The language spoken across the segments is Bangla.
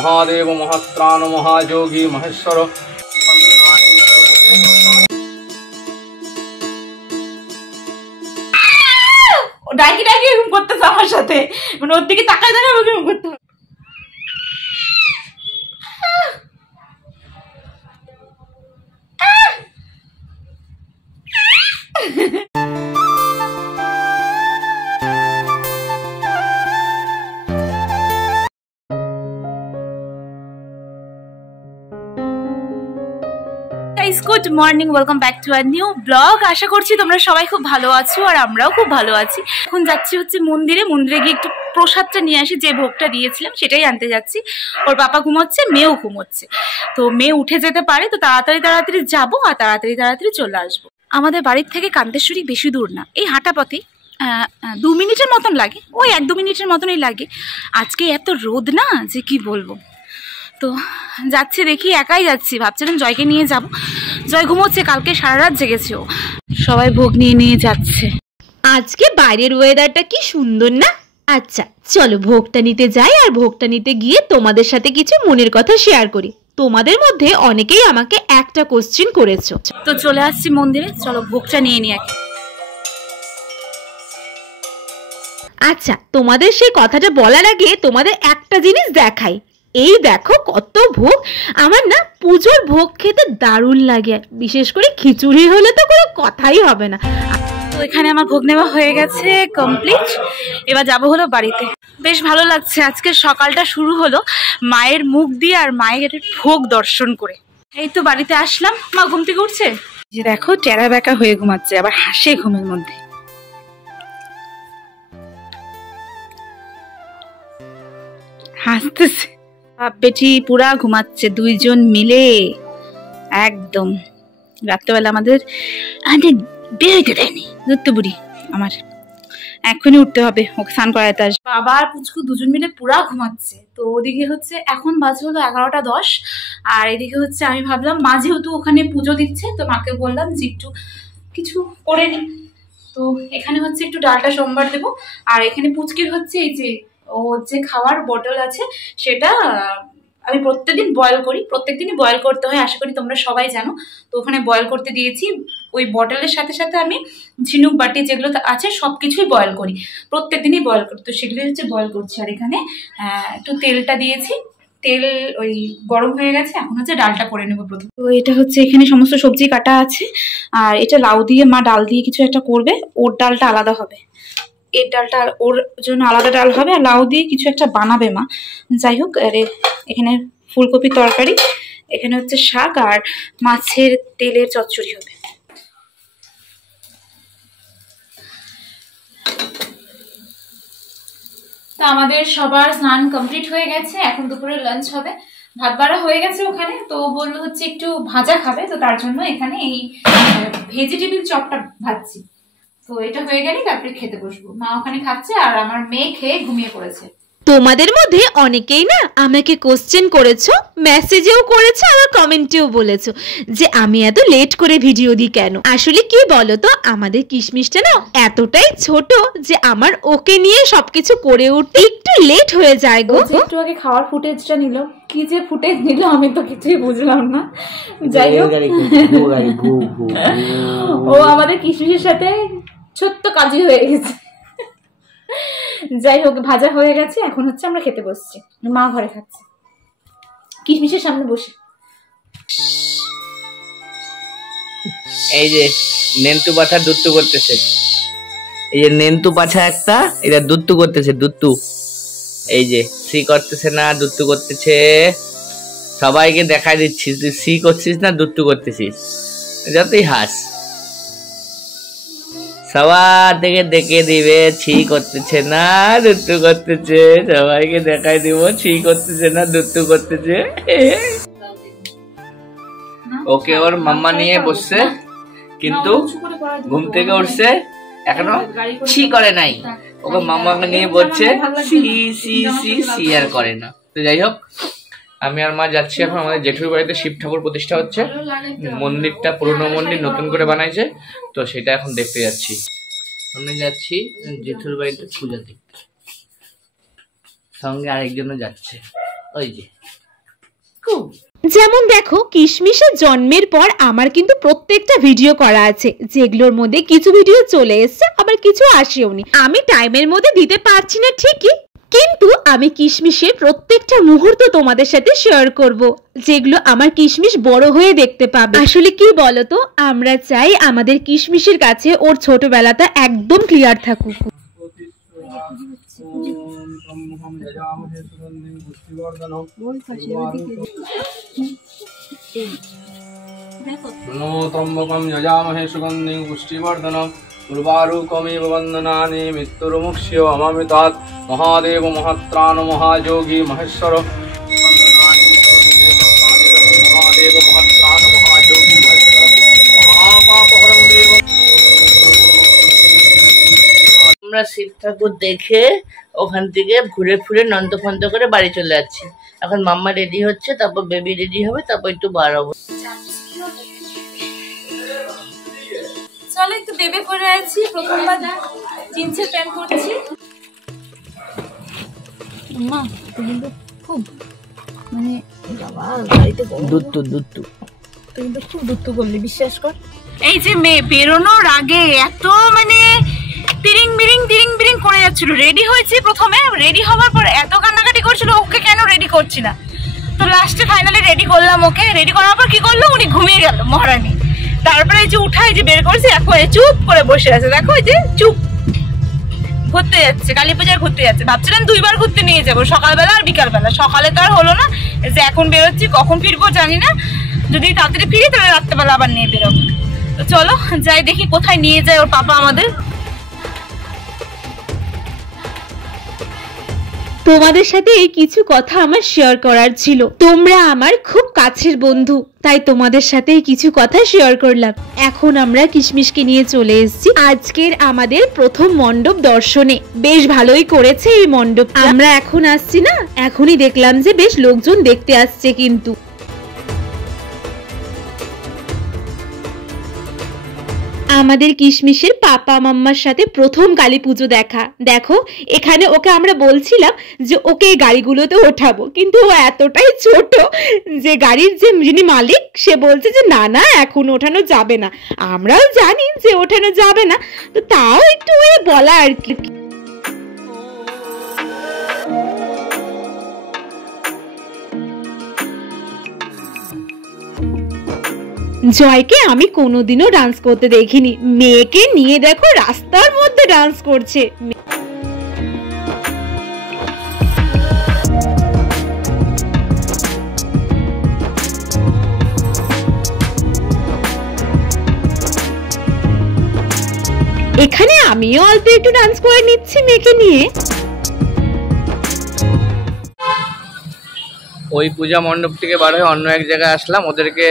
महादेव महत्राण महायोगी महेश्वर ডাকি ডাকি এরকম করতেছে আমার সাথে, মানে ওর দিকে তাকায় তাকায় এরকম করতে হবে। Good morning, welcome back to a new blog. আশা করছি তোমরা সবাই খুব ভালো আছো আর আমরাও খুব ভালো আছি। এখন যাচ্ছি হচ্ছে মন্দিরে গিয়ে একটু প্রসাদটা নিয়ে আসি, যে ভোগটা দিয়েছিলাম সেটাই আনতে যাচ্ছি। ওর পাপা ঘুমোচ্ছে, মেয়েও ঘুমোচ্ছে, তো মেয়ে উঠে যেতে পারে, তো তাড়াতাড়ি তাড়াতাড়ি যাবো আর তাড়াতাড়ি তাড়াতাড়ি চলে আসবো। আমাদের বাড়ির থেকে কান্তেশ্বরী বেশি দূর না, এই হাঁটা পথে 2 মিনিটের মতন লাগে, ওই 1-2 মিনিটের মতনই লাগে। আজকে এত রোদ না যে কি বলবো, তো যাচ্ছি, দেখি একাই যাচ্ছি, ভাবছিলাম জয়কে নিয়ে যাব। জয় ঘুমোচ্ছে, কালকে সারা রাত জেগেছে ও। সবাই ভোগ নিয়ে নিয়ে যাচ্ছে। আজকে বাইরের ওয়েদারটা কি সুন্দর না? আচ্ছা চলো ভোগটা নিতে যাই, আর ভোগটা নিতে গিয়ে তোমাদের সাথে কিছু মনের কথা শেয়ার করি। তোমাদের মধ্যে অনেকেই আমাকে একটা কোশ্চেন করেছো, তো চলে আসছি মন্দিরে, চলো ভোগটা নিয়ে নিয়ে। আচ্ছা তোমাদের সেই কথাটা বলার আগে তোমাদের একটা জিনিস দেখাই। এই দেখো কত ভোগ। আমার না পুজোর ভোগ খেতে দারুণ লাগে, বিশেষ করে খিচুড়ি হলে তো কোনো কথাই হবে না। তো এখানে আমার ভোগ নেওয়া হয়ে গেছে, কমপ্লিট। এবার যাবো হলো বাড়িতে। বেশ ভালো লাগছে, আজকে সকালটা শুরু হলো মায়ের মুখ দিয়ে আর মায়ের ভোগ দর্শন করে। এই তো বাড়িতে আসলাম, মা ঘুম থেকে উঠছে, যে দেখো টেরা বেঁকা হয়ে ঘুমাচ্ছে, আবার হাসে ঘুমের মধ্যে। হাসতেছে, বাপ বেটি পুরা ঘুমাচ্ছে দুইজন মিলে একদম। রাত্রেবেলা আমাদের বের হইতে দেয়নি, ধরতে বুড়ি আমার, এখনই উঠতে হবে, ওকে স্নান করাতে আসবে। বাবা আর পুচকু দুজন মিলে পুরা ঘুমাচ্ছে। তো ওদিকে হচ্ছে এখন বাজে হলো 11টা 10, আর এদিকে হচ্ছে আমি ভাবলাম মা যেহেতু ওখানে পুজো দিচ্ছে, তো মাকে বললাম যে একটু কিছু করে নি। তো এখানে হচ্ছে একটু ডালটা সোমবার দেবো, আর এখানে পুচকির হচ্ছে এই যে ও যে খাওয়ার বটল আছে সেটা আমি প্রত্যেকদিন বয়েল করি, প্রত্যেকদিনই বয়েল করতে হয়, আশা করি তোমরা সবাই জানো। তো ওখানে বয়েল করতে দিয়েছি, ওই বটলের সাথে সাথে আমি ঝিনুক বাটি যেগুলো আছে সবকিছুই বয়েল করি, প্রত্যেকদিনই বয়েল করি। তো সেগুলো হচ্ছে বয়েল করছি, আর এখানে একটু তেলটা দিয়েছি, তেল ওই গরম হয়ে গেছে, এখন হচ্ছে ডালটা করে নেবো প্রথম। তো এটা হচ্ছে এখানে সমস্ত সবজি কাটা আছে, আর এটা লাউ দিয়ে মা ডাল দিয়ে কিছু একটা করবে, ওর ডালটা আলাদা হবে, এর ডালটা ওর জন্য আলাদা ডাল হবে, আর লাউ দিয়ে কিছু একটা বানাবে মা। যাই হোক, আরে এখানে ফুলকপির তরকারি, এখানে হচ্ছে শাক, আর মাছের তেলের চচ্চড়ি হবে। তো আমাদের সবার স্নান কমপ্লিট হয়ে গেছে, এখন দুপুরে লাঞ্চ হবে। ভাত বাড়া হয়ে গেছে ওখানে, তো বললো হচ্ছে একটু ভাজা খাবে, তো তার জন্য এখানে এই ভেজিটেবিল চপটা ভাজছি। তো এটা হয়ে গেলেই তারপরে খেতে বসবো। মা ওখানে খাচ্ছে আর আমার মেয়ে খেয়ে ঘুমিয়ে পড়েছে। তোমাদের মধ্যে অনেকেই না আমাকে কোশ্চেন করেছো, মেসেজেও করেছো, আবার কমেন্টেও বলেছো যে আমি এত লেট করে ভিডিও দিই কেন। আসলে কি বলো তো, আমাদের কিশমিশটা না এতটাই ছোট যে আমার ওকে নিয়ে সবকিছু করে উঠতে একটু লেট হয়ে যায় গো। একটু আগে খাওয়ার ফুটেজটা নিল, কি যে ফুটেজ নিল আমি তো কিছুই বুঝলাম না। যাই হোক, ও আমাদের কিশমিশের সাথে ছোট্ট কাজী হয়ে গেছে। যাই হোক, ভাজা হয়ে গেছে, এখন হচ্ছে আমরা খেতে বসছি, মা ঘরে খাচ্ছে কিশমিশের সামনে বসে। এই যে নেন্তু পাঠা দুত্তু করতেছে, এই যে নেন্তু পাঠা একটা, এটা দুত্তু করতেছে, দুত্তু এই যে সি করতেছে না দুত্তু করতেছে। সবাইকে দেখাই দিচ্ছিস তুই সি করছিস না দুত্তু করতেছিস, যতই হাস সবার থেকে দেখে দিবে ছি করতেছে না দুত্তু করতেছে, সবাইকে দেখাই দিব ছি করতেছে না দুত্তু করতেছে। ওকে ওর মাম্মা নিয়ে বসছে, কিন্তু ঘুম থেকে উঠছে এখনো ছি করে নাই, ওকে মাম্মাকে নিয়ে বলছে সি সি সি সি আর করে না। তো যাই হোক, আমি আর মা যাচ্ছি এখন আমাদের জেঠুর বাড়িতে, শিব ঠাকুর প্রতিষ্ঠা হচ্ছে, মন্দিরটা পুরনো মন্দির নতুন করে বানাইছে, তো সেটা এখন দেখতে যাচ্ছি। আমি যাচ্ছি জেঠুর বাড়িতে পূজা দেখতে, সঙ্গে আরেকজনও যাচ্ছে। ওই যে যেমন দেখো, কিশমিশের জন্মের পর আমার কিন্তু প্রত্যেকটা ভিডিও করা আছে, যেগুলোর মধ্যে কিছু ভিডিও চলে এসছে, আবার কিছু আসেওনি। আমি টাইমের মধ্যে দিতে পারছি না ঠিকই, কিন্তু আমি কিশমিশের প্রত্যেকটা মুহূর্ত তোমাদের সাথে শেয়ার করব, যেগুলো আমার কিশমিশ বড় হয়ে দেখতে পাবে। আসলে কি বলতো, আমরা চাই আমাদের কিশমিশের কাছে ওর ছোটবেলাটা একদম ক্লিয়ার থাকুক। त्र्यम्बकं यजामहे सुगन्धिं पुष्टिवर्धनं उर्वारुकमेव वन्दनानि मृत्युर्मुक्ष्य अमृतात् महादेव महत्राण महायोगी महेश्वर महादेव महत्राण महायोगी महेश्वर महापापहरं देव। আমরা শিব ঠাকুর দেখে ওখান থেকে ঘুরে ফিরে নন্দ ফন্ত করে বাড়ি চলে যাচ্ছি। এখন মাম্মা রেডি হচ্ছে, তারপর বেবি রেডি হবে, তারপর একটু বার হবো। চলো একটু বেবে পরে আছি, প্রথমবার জিন্সের প্যান্ট পরছি। মা কিন্তু খুব মানে বাবা গাড়িতে দুত্তু কিন্তু খুব দুত্তু করলি, বিশ্বাস কর। এই যে মেয়ে বেরোনোর আগে এত মানে তিরিং বিরিং করে যাচ্ছিল। রেডি হয়েছি, প্রথমে রেডি হওয়ার পর এত কান্নাকাটি করছিল, ওকে কেন রেডি করছি না। তো লাস্টে ফাইনালি রেডি করলাম ওকে। রেডি করার পর কি করলো, উনি ঘুমিয়ে গেল মহারানী। তারপরে এই যে উঠাই যে বের করেছি, এখন চুপ করে বসে আছে। দেখো এই যে চুপ, ঘুরতে যাচ্ছে, কালী পূজার ঘুরতে যাচ্ছে। ভাবছিলাম 2 বার ঘুরতে নিয়ে যাবো, সকালবেলা আর বিকালবেলা। সকালে তো আর হলো না, যে এখন বেরোচ্ছি, কখন ফিরবো জানি না। যদি তাড়াতাড়ি ফিরি তাহলে রাত্রেবেলা আবার নিয়ে বেরোবো। তো চলো যাই, দেখি কোথায় নিয়ে যায় ওর পাপা আমাদের। তোমাদের সাথে এই কিছু কথা আমার শেয়ার করার ছিল। তোমরা আমার খুব কাছের বন্ধু, তাই তোমাদের সাথে কিছু কথা শেয়ার করলাম। এখন আমরা কিশমিশকে নিয়ে চলে এসেছি আজকের আমাদের প্রথম মণ্ডপ দর্শনে। বেশ ভালোই করেছে এই মণ্ডপ। আমরা এখন আসছি না, এখনই দেখলাম যে বেশ লোকজন দেখতে আসছে। কিন্তু আমাদের কিশমিশের পাপা মাম্মার সাথে প্রথম কালী পুজো দেখা। দেখো এখানে ওকে আমরা বলছিলাম যে ওকে এই গাড়িগুলোতে ওঠাবো, কিন্তু ও এতটাই ছোট যে গাড়ির যে যিনি মালিক সে বলছে যে না না এখন ওঠানো যাবে না। আমরাও জানি যে ওঠানো যাবে না, তো তাও একটু বলা আর কি। জয়কে আমি কোনোদিনও ডান্স করতে দেখিনি, মেয়েকে নিয়ে দেখো রাস্তার মধ্যে ডান্স করছে। এখানে আমিও অল্প একটু ডান্স করে নিচ্ছি মেয়েকে নিয়ে। ওই পূজা মণ্ডপ থেকে বার হয়ে অন্য এক জায়গায় আসলাম, ওদেরকে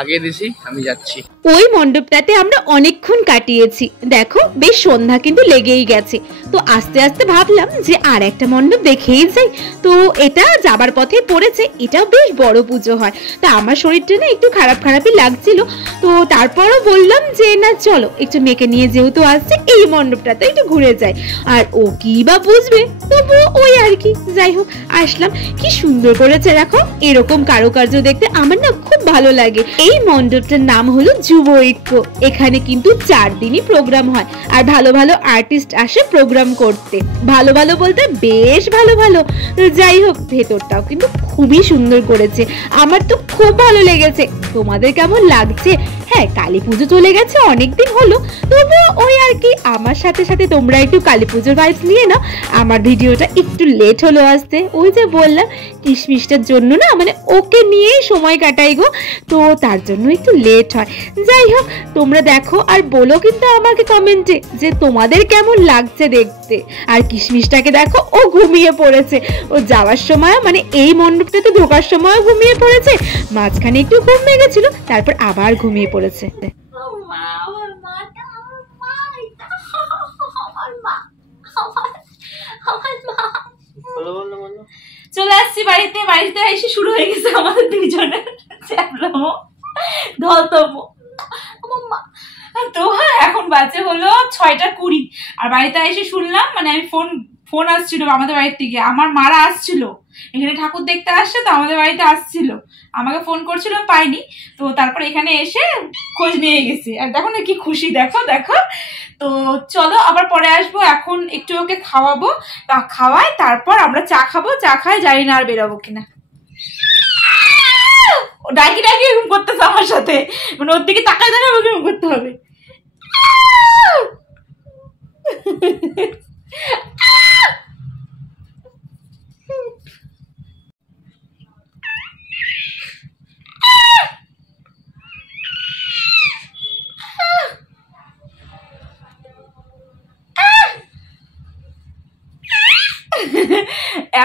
আগে দিছি, আমি যাচ্ছি। ওই মণ্ডপটাতে আমরা অনেকক্ষণ কাটিয়েছি। দেখো বেশ সন্ধ্যা কিন্তু লেগেই গেছে। তো আস্তে আস্তে ভাবলাম যে আর একটা মণ্ডপ দেখেই যাই। তো এটা যাবার পথে পড়েছে, এটাও বেশ বড় পুজো হয়। তা আমার শরীরটা না একটু খারাপই লাগছিল। তো তারপরও বললাম যে না চলো একটু মেয়েকে নিয়ে যেহেতু আসছে এই মণ্ডপটাতে একটু ঘুরে যাই। আর ও কি বা বুঝবে, তবু ওই আর কি। যাই হোক আসলাম। কি সুন্দর করেছে দেখো, এরকম কারুকার্য দেখতে আমার না খুব ভালো লাগে। এই মণ্ডপটার নাম হলো যুব ঐক্য। এখানে কিন্তু 4 দিনই প্রোগ্রাম হয়, আর ভালো ভালো আর্টিস্ট আসে প্রোগ্রাম করতে। ভালো ভালো বলতে বেশ ভালো। যাই হোক ভেতরটাও কিন্তু খুবই সুন্দর করেছে, আমার তো খুব ভালো লেগেছে। তোমাদের কেমন লাগছে? হ্যাঁ কালী পুজো চলে গেছে অনেকদিন হলো, তবু ওই আর কি আমার সাথে সাথে তোমরা একটু কালী পুজোর ভাইবস নিয়ে নাও। আমার ভিডিওটা একটু লেট হলো আসতে, ওই যে বললাম কিশমিশটার জন্য না, মানে ওকে নিয়েই সময় কাটাই গো, তো তার জন্য একটু লেট হয়। যাই হোক তোমরা দেখো আর বলো কিন্তু আমাকে কমেন্টে যে তোমাদের কেমন লাগছে দেখতে। আর কিশমিশটাকে দেখো ও ঘুমিয়ে পড়েছে, ও যাওয়ার সময় মানে এই মণ্ডপটাতে ঢোকার সময় ঘুমিয়ে পড়েছে, মাঝখানে একটু ঘুম ভেঙেছিল, তারপর আবার ঘুমিয়ে পড়েছে। চলে আসছি বাড়িতে। বাড়িতে এসে শুরু হয়ে গেছে আমাদের দুইজনের চ্যাপলামো ধলতমো। তো এখন বাজে হলো 6:20, আর বাড়িতে এসে শুনলাম মানে আমি ফোন আসছিল আমাদের বাড়ির থেকে, আমার মারা আসছিল এখানে ঠাকুর দেখতে আসছে, তো আমাদের বাড়িতে আসছিল, আমাকে ফোন করছিল, পাইনি, তো তারপর এখানে এসে খোঁজ নিয়ে গেছি। আর দেখো না কি খুশি, দেখো দেখো। তো চলো আবার পরে আসবো, এখন একটু ওকে খাওয়াবো, তা খাওয়াই তারপর আমরা চা খাবো, চা খাই, জানি না আর বেরোবো কিনা। ডাকি ডাকি এরকম করতেছে আমার সাথে, মানে ওর দিকে তাকায় দেয় আমাকে এরকম করতে হবে।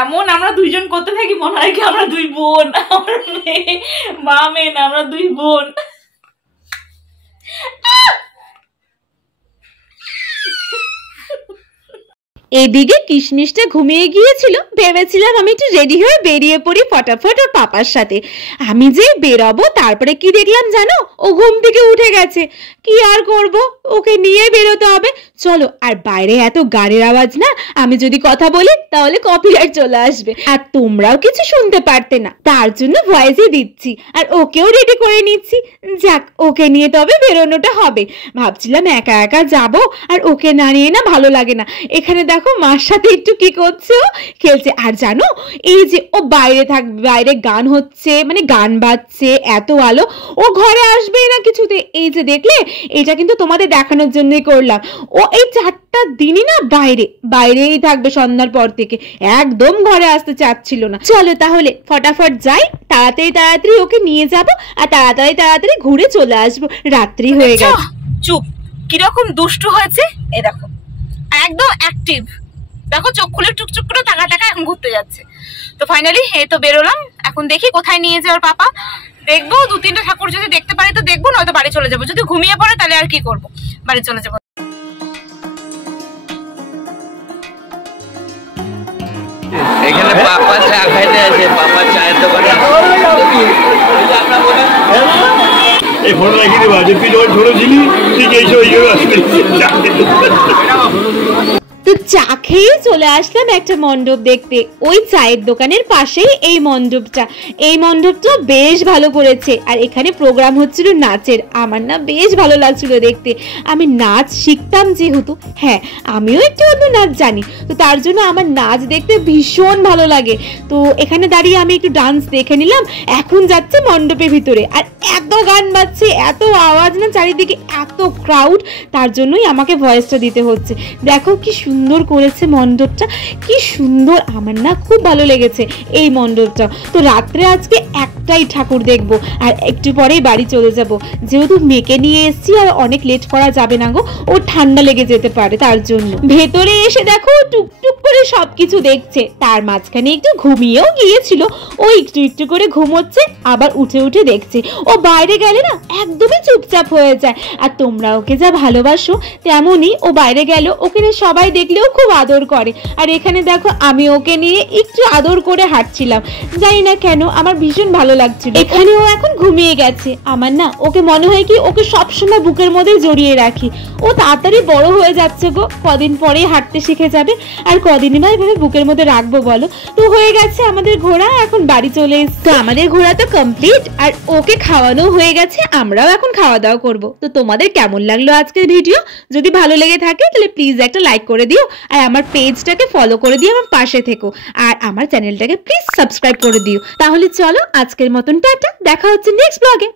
এমন আমরা দুইজন করতে থাকি, মনে হয় কি আমরা দুই বোন, আমার মেয়ে মা মেয়ে না, আমরা দুই বোন। এদিকে কিশমিশটা ঘুমিয়ে গিয়েছিল, ভেবেছিলাম আমি একটু রেডি হয়ে বেরিয়ে পড়ি ফটাফট ওর পাপার সাথে। আমি যে বেরোবো, তারপরে কি দেখলাম জানো, ও ঘুম থেকে উঠে গেছে। কি আর করব, ওকে নিয়ে বেরোতে হবে। চলো, আর বাইরে এত গাড়ির আওয়াজ না, আমি যদি কথা বলি তাহলে কপিরাইট চলে আসবে, আর তোমরাও কিছু শুনতে পারতে না, তার জন্য ভয়েসই দিচ্ছি, আর ওকেও রেডি করে নিচ্ছি। যাক, ওকে নিয়ে তবে বেরোনোটা হবে। ভাবছিলাম একা একা যাব, আর ওকে না নিয়ে না ভালো লাগে না। এখানে দেখো মার সাথে একটু কি করছে, ও খেলছে। আর জানো, এই যে ও বাইরে থাকবে, বাইরে গান হচ্ছে, মানে গান বাজছে, এত আলো, ও ঘরে আসবেই না কিছুতে। এই যে দেখলে, এটা কিন্তু তোমাদের দেখানোর জন্যই করলাম। ও এই 4টা দিনই না বাইরেই থাকবে সন্ধ্যার পর থেকে, একদম ঘরে আসতে চাচ্ছিল না। চলো তাহলে ফটাফট যাই, তাড়াতাড়ি ওকে নিয়ে যাব, আর তাড়াতাড়ি ঘুরে চলে আসবো, রাত্রি হয়ে গেছে। চুপ, কিরকম দুষ্টু হয়েছে, এই দেখো একদম অ্যাক্টিভ, দেখো চোখ খুলে টুকটুক করে টাকা এখন ঘুরতে যাচ্ছে। তো ফাইনালি এই তো বেরোলাম, এখন দেখি কোথায় নিয়ে যায় ওর পাপা। দেখবো 2-3টা ঠাকুর যদি দেখতে পারি তো দেখবো, নয়তো বাড়ি চলে যাবো। যদি ঘুমিয়ে পড়ে তাহলে আর কি করবো, বাড়ি চলে যাবো। এখানে পাপা চা খাইতে আছে, পাপা চায়ের দোকানে। এই ফোন রাখি দেবা, যে তুই যখন ছোট ছিলি ঠিক এই সময় আসলি। তো চা খেয়ে চলে আসলাম একটা মণ্ডপ দেখতে। ওই চায়ের দোকানের পাশেই এই মণ্ডপটা। এই মণ্ডপটা বেশ ভালো করেছে, আর এখানে প্রোগ্রাম হচ্ছিল নাচের। আমার না বেশ ভালো লাগছিল দেখতে। আমি নাচ শিখতাম যেহেতু, হ্যাঁ আমিও একটু নাচ জানি, তো তার জন্য আমার নাচ দেখতে ভীষণ ভালো লাগে। তো এখানে দাঁড়িয়ে আমি একটু ডান্স দেখে নিলাম। এখন যাচ্ছে মণ্ডপের ভিতরে, আর এত গান বাজছে, এত আওয়াজ না চারিদিকে, এত ক্রাউড, তার জন্যই আমাকে ভয়েসটা দিতে হচ্ছে। দেখো কি সুন্দর করেছে মণ্ডপটা, কি সুন্দর, আমার না খুব ভালো লেগেছে এই মণ্ডপটা। তো রাত্রে আজকে একটাই ঠাকুর দেখবো, আর একটু পরেই বাড়ি চলে যাব, যেহেতু মেয়েকে নিয়ে এসেছি, আর অনেক লেট করা যাবে না গো, ও ঠান্ডা লেগে যেতে পারে, তার জন্য। ভেতরে এসে দেখো টুকটুক করে সবকিছু দেখছে, তার মাঝখানে একটু ঘুমিয়েও গিয়েছিল। ও একটু করে ঘুমোচ্ছে, আবার উঠে দেখছে। ও বাইরে গেলে না একদমই চুপচাপ হয়ে যায়, আর তোমরা ওকে যা ভালোবাসো তেমনই ও বাইরে গেল, ওকে সবাই দেখলেও খুব আদর করে। আর এখানে দেখো আমি ওকে নিয়ে একটু আদর করে হাঁটছিলাম, জানি না কেন আমার ভীষণ ভালো লাগছিল। এখানে ও এখন ঘুমিয়ে গেছে। আমার না ওকে মনে হয় কি ওকে সবসময় বুকের মধ্যে জড়িয়ে রাখি। ও তাড়াতাড়ি বড় হয়ে যাচ্ছে গো, কদিন পরেই হাঁটতে শিখে যাবে, আর কদিনই বা এভাবে বুকের মধ্যে রাখবো বলো। তো হয়ে গেছে আমাদের ঘোরা, এখন বাড়ি চলে এসছে। আমাদের ঘোরা তো কমপ্লিট, আর ওকে খাওয়ানো হয়ে গেছে, আমরাও এখন খাওয়া দাওয়া করবো। তো তোমাদের কেমন লাগলো আজকের ভিডিও? যদি ভালো লেগে থাকে তাহলে প্লিজ একটা লাইক করে দিও, আর আমার পেজটাকে ফলো করে দিও, আমার পাশে থেকো, আর আমার চ্যানেলটাকে প্লিজ সাবস্ক্রাইব করে দিও। তাহলে চলো আজকের মতন টাটা, দেখা হচ্ছে নেক্সট ব্লগে।